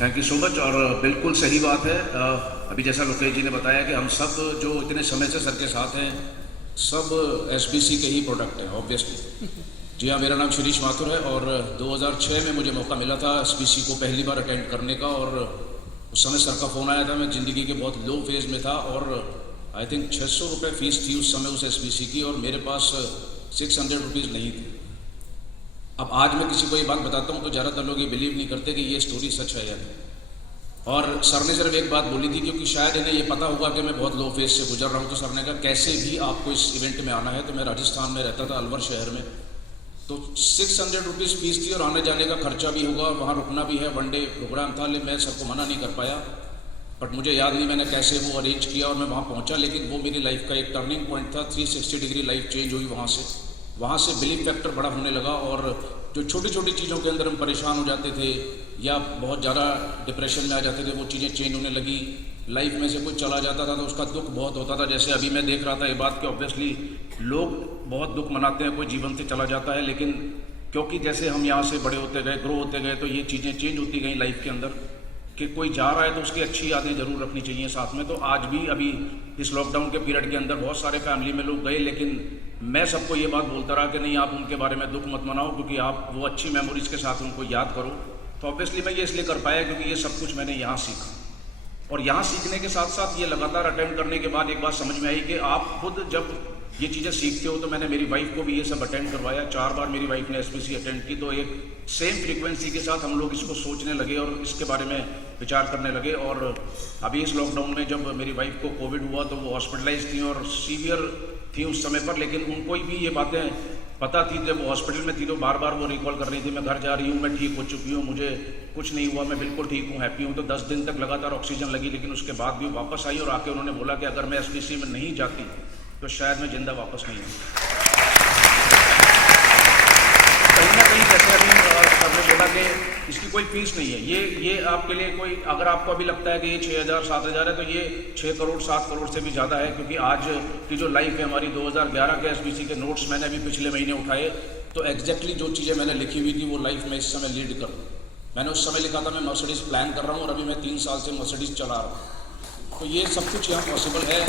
Thank you so much. और बिल्कुल सही बात है। अभी जैसा लोकेश जी ने बताया कि हम सब जो इतने समय से सर के साथ हैं सब एसबीसी के ही प्रोडक्ट हैं ऑब्वियसली। जी हाँ, मेरा नाम शिरीष माथुर है और 2006 में मुझे मौका मिला था एसबीसी को पहली बार अटेंड करने का। और उस समय सर का फ़ोन आया था, मैं ज़िंदगी के बहुत लो फेज़ में था और आई थिंक 600 रुपये फ़ीस थी उस समय उस एसबीसी की और मेरे पास 600 रुपीज़ नहीं थी। अब आज मैं किसी को ये बात बताता हूँ तो ज़्यादातर लोग ये बिलीव नहीं करते कि ये स्टोरी सच है या नहीं। और सर ने सिर्फ एक बात बोली थी, क्योंकि शायद इन्हें ये पता होगा कि मैं बहुत लो फेज से गुजर रहा हूँ, तो सर ने कहा कैसे भी आपको इस इवेंट में आना है। तो मैं राजस्थान में रहता था, अलवर शहर में, तो 600 रुपीज़ फीस थी और आने जाने का खर्चा भी होगा और वहाँ रुकना भी है, वनडे प्रोग्राम था। लेकिन मैं सबको मना नहीं कर पाया, बट मुझे याद नहीं मैंने कैसे वो अरेंज किया और मैं वहाँ पहुँचा। लेकिन वो मेरी लाइफ का एक टर्निंग पॉइंट था, 360 डिग्री लाइफ चेंज हुई वहाँ से बिलीव फैक्टर बड़ा होने लगा। और जो छोटी छोटी चीज़ों के अंदर हम परेशान हो जाते थे या बहुत ज़्यादा डिप्रेशन में आ जाते थे, वो चीज़ें चेंज होने लगी। लाइफ में से कोई चला जाता था तो उसका दुख बहुत होता था। जैसे अभी मैं देख रहा था ये बात कि ऑब्वियसली लोग बहुत दुख मनाते हैं, कोई जीवन से चला जाता है, लेकिन क्योंकि जैसे हम यहाँ से बड़े होते गए, ग्रो होते गए, तो ये चीज़ें चेंज होती गई लाइफ के अंदर कि कोई जा रहा है तो उसकी अच्छी यादें ज़रूर रखनी चाहिए साथ में। तो आज भी अभी इस लॉकडाउन के पीरियड के अंदर बहुत सारे फैमिली में लोग गए, लेकिन मैं सबको ये बात बोलता रहा कि नहीं, आप उनके बारे में दुख मत मनाओ, क्योंकि आप वो अच्छी मेमोरीज के साथ उनको याद करो। तो ऑब्वियसली मैं ये इसलिए कर पाया क्योंकि ये सब कुछ मैंने यहाँ सीखा। और यहाँ सीखने के साथ साथ ये लगातार अटेंड करने के बाद एक बात समझ में आई कि आप खुद जब ये चीज़ें सीखते हो, तो मैंने मेरी वाइफ को भी ये सब अटेंड करवाया। 4 बार मेरी वाइफ ने एसबीसी अटेंड की, तो एक सेम फ्रीक्वेंसी के साथ हम लोग इसको सोचने लगे और इसके बारे में विचार करने लगे। और अभी इस लॉकडाउन में जब मेरी वाइफ को कोविड हुआ तो वो हॉस्पिटलाइज थी और सीवियर थी उस समय पर, लेकिन उनको भी ये बातें पता थी। जब वो हॉस्पिटल में थी तो बार बार वो रिकॉल कर रही थी, मैं घर जा रही हूँ, मैं ठीक हो चुकी हूँ, मुझे कुछ नहीं हुआ, मैं बिल्कुल ठीक हूँ, हैप्पी हूँ। तो 10 दिन तक लगातार ऑक्सीजन लगी, लेकिन उसके बाद भी वापस आई और आके उन्होंने बोला कि अगर मैं एसबीसी में नहीं जाती तो शायद मैं जिंदा वापस नहीं आऊँ। कहीं ना कहीं जैसे अभी सर ने बोला कि इसकी कोई फीस नहीं है, ये आपके लिए कोई, अगर आपको अभी लगता है कि ये 6,000 7,000 है तो ये 6 करोड़ 7 करोड़ से भी ज़्यादा है। क्योंकि आज की जो लाइफ है हमारी, 2011 के एसबीसी के नोट्स मैंने अभी पिछले महीने उठाए, तो एग्जैक्टली जो चीज़ें मैंने लिखी हुई थी वो लाइफ में इस समय लीड करूँ। मैंने उस समय लिखा था मैं मर्सिडीज़ प्लान कर रहा हूँ और अभी मैं 3 साल से मर्सिडीज़ चला रहा हूँ। तो ये सब कुछ यहाँ पॉसिबल है।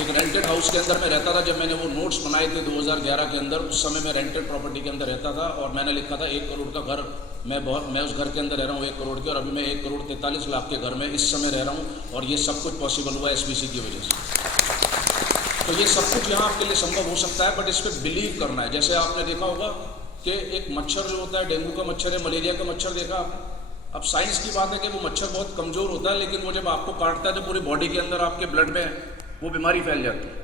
एक रेंटेड हाउस के अंदर मैं रहता था जब मैंने वो नोट्स बनाए थे 2011 के अंदर। उस समय मैं रेंटेड प्रॉपर्टी के अंदर रहता था और मैंने लिखा था 1 करोड़ का घर, मैं उस घर के अंदर रह रहा हूँ 1 करोड़ के, और अभी मैं 1 करोड़ 43 लाख के घर में इस समय रह रहा हूँ। और ये सब कुछ पॉसिबल हुआ एसबीसी की वजह से। तो ये सब कुछ यहाँ आपके लिए संभव हो सकता है, बट इस पर बिलीव करना है। जैसे आपने देखा होगा कि एक मच्छर जो होता है, डेंगू का मच्छर है, मलेरिया का मच्छर देखा। अब साइंस की बात है कि वो मच्छर बहुत कमज़ोर होता है, लेकिन वो जब आपको काटता है तो पूरी बॉडी के अंदर आपके ब्लड में वो बीमारी फैल जाती है,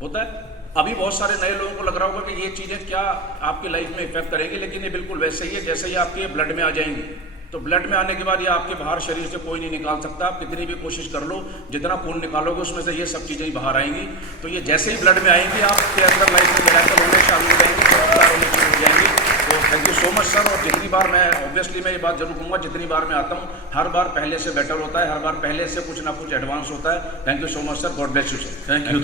होता है। अभी बहुत सारे नए लोगों को लग रहा होगा कि ये चीज़ें क्या आपकी लाइफ में इफेक्ट करेंगी, लेकिन ये बिल्कुल वैसे ही है जैसे ही आपके ब्लड में आ जाएंगी। तो ब्लड में आने के बाद ये आपके बाहर शरीर से कोई नहीं निकाल सकता। आप कितनी भी कोशिश कर लो, जितना खून निकालोगे उसमें से ये सब चीज़ें बाहर आएंगी। तो ये जैसे ही ब्लड में आएंगी आपके अंदर लाइफ में मिराकल होने शामिल हो जाएंगे, चमत्कार होने शुरू हो जाएंगी। तो thank you so much sir. और जितनी बार मैं, ऑब्वियसली मैं ये बात जरूर कहूँगा, जितनी बार मैं आता हूँ हर बार पहले से बेटर होता है, हर बार पहले से कुछ ना कुछ एडवांस होता है। Thank you so much sir, God bless you sir. Thank you.